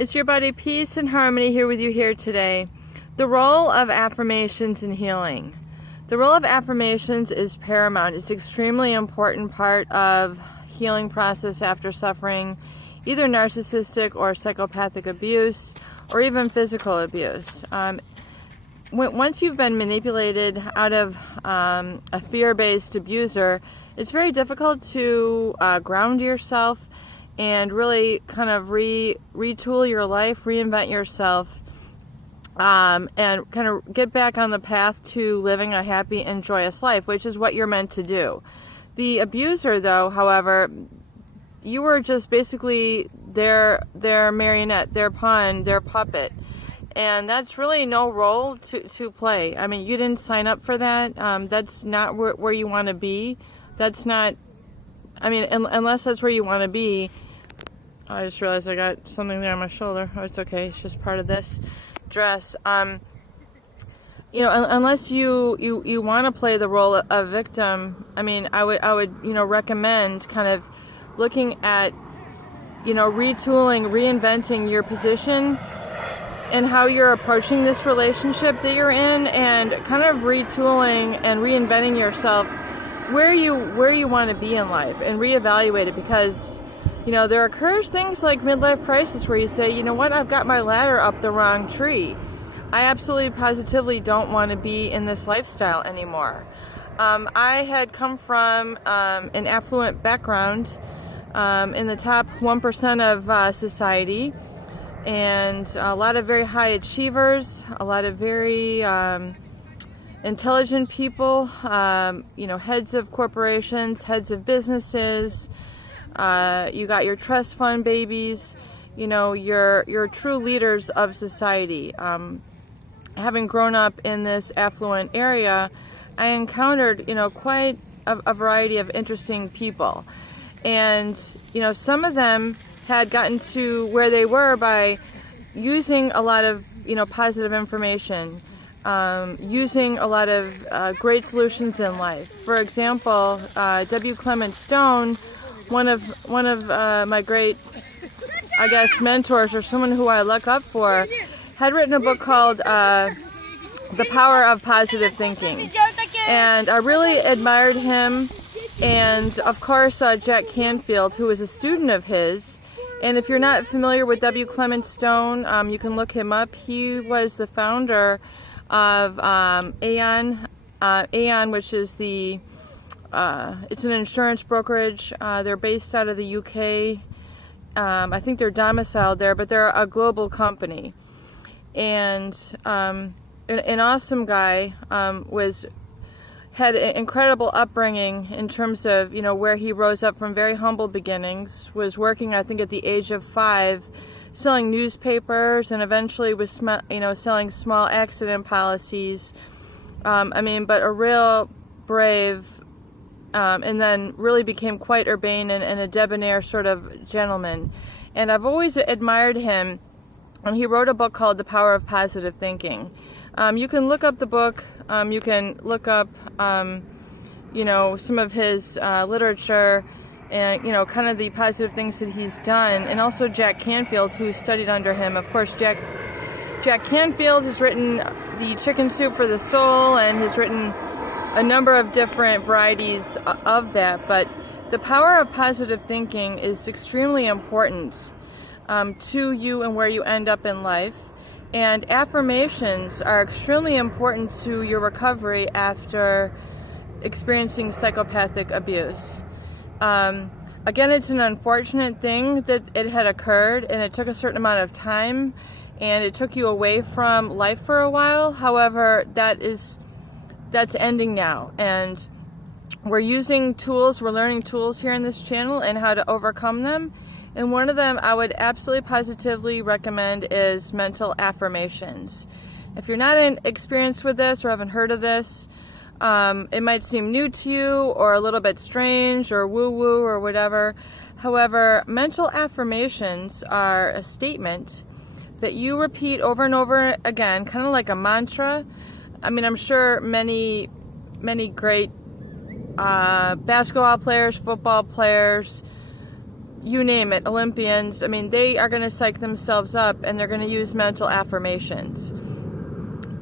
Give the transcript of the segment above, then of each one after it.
It's your buddy Peace and Harmony here with you here today. The role of affirmations in healing. The role of affirmations is paramount. It's an extremely important part of healing process after suffering either narcissistic or psychopathic abuse or even physical abuse. Once you've been manipulated out of a fear-based abuser, it's very difficult to ground yourself and really kind of retool your life, reinvent yourself, and kind of get back on the path to living a happy and joyous life, which is what you're meant to do. The abuser, though, however, you were just basically their marionette, their pawn, their puppet. And that's really no role to play. I mean, you didn't sign up for that. That's not where you want to be. That's not, I mean, unless that's where you want to be. I just realized I got something there on my shoulder. Oh, it's okay. It's just part of this dress. You know, unless you want to play the role of victim, I mean, I would recommend kind of looking at, retooling, reinventing your position and how you're approaching this relationship that you're in, and kind of retooling and reinventing yourself where you want to be in life, and reevaluate it, because there occurs things like midlife crisis where you say, you know what, I've got my ladder up the wrong tree. I absolutely positively don't want to be in this lifestyle anymore. I had come from an affluent background in the top 1% of society, and a lot of very high achievers, a lot of very intelligent people, heads of corporations, heads of businesses. You got your trust fund babies, you're true leaders of society. Having grown up in this affluent area, I encountered, quite a variety of interesting people. And, some of them had gotten to where they were by using a lot of, positive information, using a lot of great solutions in life. For example, W. Clement Stone, one of my great, I guess, mentors, or someone who I look up for, had written a book called The Power of Positive Thinking. And I really admired him. And of course, Jack Canfield, who was a student of his. And if you're not familiar with W. Clement Stone, you can look him up. He was the founder of Aon, which is it's an insurance brokerage. They're based out of the UK. I think they're domiciled there, but they're a global company. And an awesome guy, had an incredible upbringing in terms of, where he rose up from very humble beginnings, was working, I think, at the age of 5, selling newspapers, and eventually was, selling small accident policies. But a real brave, and then really became quite urbane and a debonair sort of gentleman. And I've always admired him. And he wrote a book called The Power of Positive Thinking. You can look up the book. You can look up, some of his literature, and kind of the positive things that he's done. And also Jack Canfield, who studied under him. Of course, Jack Canfield has written The Chicken Soup for the Soul, and has written a number of different varieties of that. But the power of positive thinking is extremely important to you and where you end up in life. And affirmations are extremely important to your recovery after experiencing psychopathic abuse. Again, it's an unfortunate thing that it had occurred, and it took a certain amount of time, and it took you away from life for a while. However, that's ending now, and we're using tools, we're learning tools here in this channel and how to overcome them. And one of them I would absolutely positively recommend is mental affirmations. If you're not experienced with this or haven't heard of this, it might seem new to you or a little bit strange or woo-woo or whatever. However, mental affirmations are a statement that you repeat over and over again, kind of like a mantra. I mean, I'm sure many great basketball players, football players, you name it, Olympians, I mean, they are going to psych themselves up and they're going to use mental affirmations.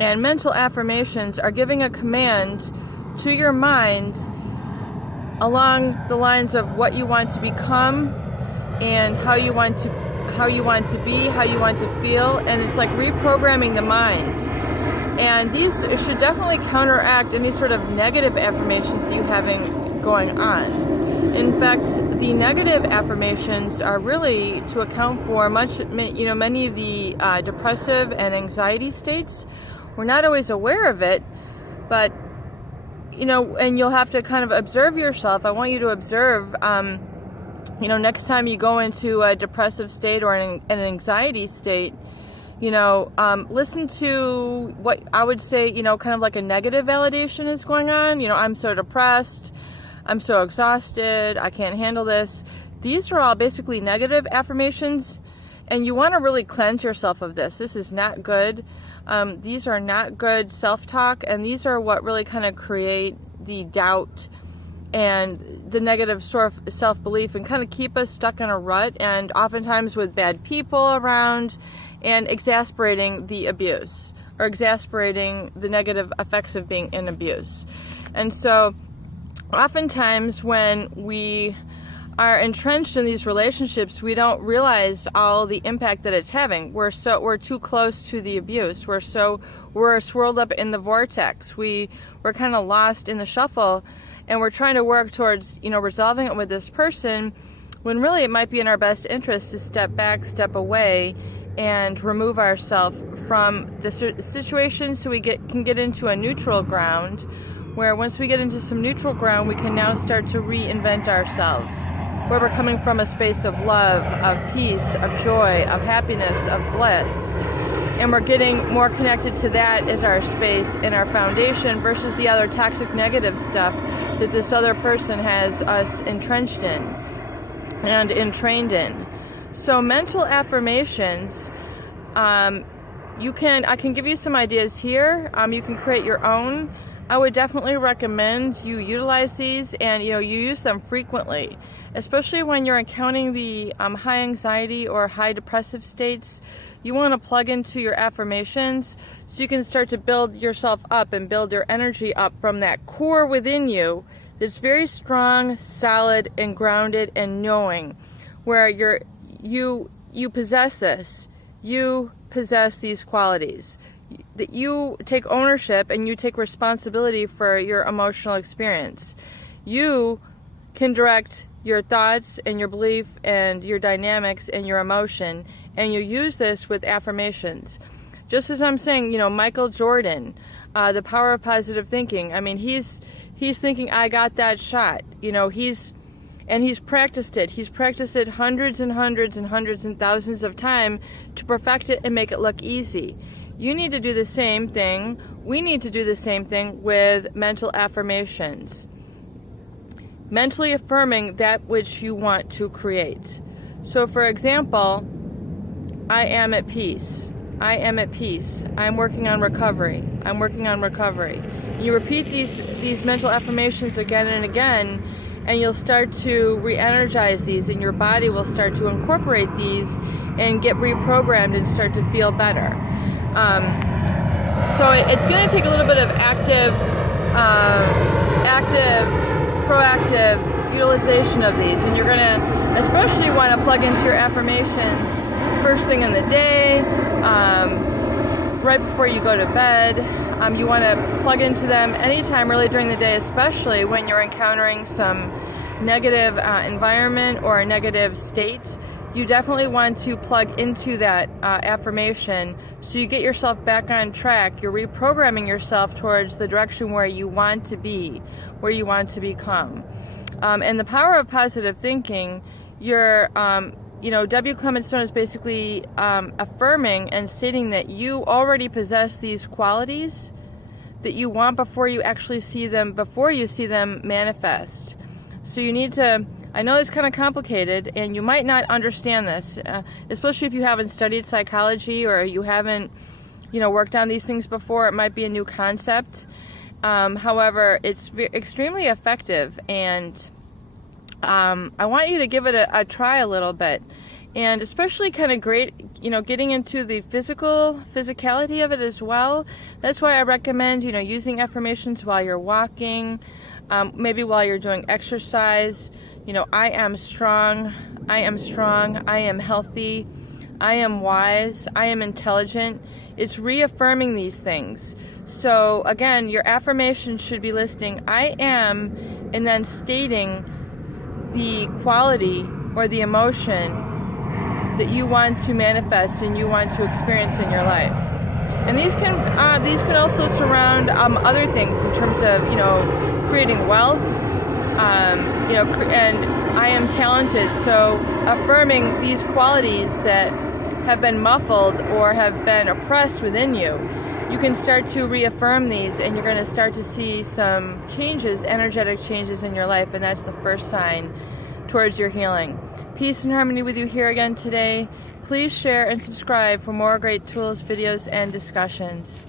And mental affirmations are giving a command to your mind along the lines of what you want to become and how you want to be, how you want to feel, and it's like reprogramming the mind. And these should definitely counteract any sort of negative affirmations that you having going on. In fact, the negative affirmations are really to account for many of the depressive and anxiety states. We're not always aware of it, but and you'll have to kind of observe yourself. I want you to observe, next time you go into a depressive state or an anxiety state, listen to what I would say, kind of like a negative validation is going on. I'm so depressed, I'm so exhausted, I can't handle this. These are all basically negative affirmations, and you want to really cleanse yourself of this. This is not good. These are not good self-talk, and these are what really kind of create the doubt and the negative sort of self-belief and kind of keep us stuck in a rut, and oftentimes with bad people around, and exasperating the abuse or exasperating the negative effects of being in abuse. And so oftentimes when we are entrenched in these relationships, we don't realize all the impact that it's having. We're too close to the abuse. We're swirled up in the vortex. We're kind of lost in the shuffle, and we're trying to work towards resolving it with this person, when really it might be in our best interest to step back, step away, and remove ourselves from the situation so we can get into a neutral ground, where once we get into some neutral ground, we can now start to reinvent ourselves, where we're coming from a space of love, of peace, of joy, of happiness, of bliss. And we're getting more connected to that as our space and our foundation versus the other toxic negative stuff that this other person has us entrenched in and entrained in. So mental affirmations, I can give you some ideas here. You can create your own. I would definitely recommend you utilize these, and you use them frequently, especially when you're encountering the high anxiety or high depressive states. You want to plug into your affirmations so you can start to build yourself up and build your energy up from that core within you that's very strong, solid, and grounded and knowing, where you possess this. You possess these qualities. That you take ownership and you take responsibility for your emotional experience. You can direct your thoughts and your belief and your dynamics and your emotion, and you use this with affirmations. Just as I'm saying, Michael Jordan, the power of positive thinking. I mean, he's thinking, I got that shot. He's practiced it. He's practiced it hundreds and hundreds and hundreds and thousands of times to perfect it and make it look easy. You need to do the same thing. We need to do the same thing with mental affirmations. Mentally affirming that which you want to create. So for example, I am at peace. I am at peace. I'm working on recovery. I'm working on recovery. You repeat these mental affirmations again and again, and you'll start to re-energize these, and your body will start to incorporate these and get reprogrammed and start to feel better. So it's going to take a little bit of proactive utilization of these, and you're going to especially want to plug into your affirmations first thing in the day, right before you go to bed. You want to plug into them anytime really during the day, especially when you're encountering some negative environment or a negative state. You definitely want to plug into that affirmation so you get yourself back on track. You're reprogramming yourself towards the direction where you want to be, where you want to become. And the power of positive thinking, W. Clement Stone is basically affirming and stating that you already possess these qualities that you want before you see them manifest. So you need to, I know it's kind of complicated and you might not understand this, especially if you haven't studied psychology or you haven't, worked on these things before. It might be a new concept. However, it's extremely effective, and I want you to give it a try a little bit, and especially kind of great, getting into the physicality of it as well. That's why I recommend, using affirmations while you're walking, maybe while you're doing exercise. I am strong, I am strong, I am healthy, I am wise, I am intelligent. It's reaffirming these things. So again, your affirmation should be listing I am, and then stating the quality or the emotion that you want to manifest and you want to experience in your life. And these can also surround other things in terms of creating wealth, and I am talented. So affirming these qualities that have been muffled or have been oppressed within you, you can start to reaffirm these, and you're going to start to see some changes, energetic changes in your life, and that's the first sign towards your healing. Peace and harmony with you here again today. Please share and subscribe for more great tools, videos, and discussions.